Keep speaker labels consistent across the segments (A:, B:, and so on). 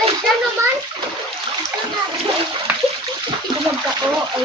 A: Ay, siya naman.
B: Kumagka ko ay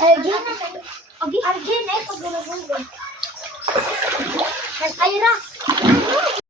A: Arjun,
C: Arjun, eh, pag gulagulog.
A: Kaira.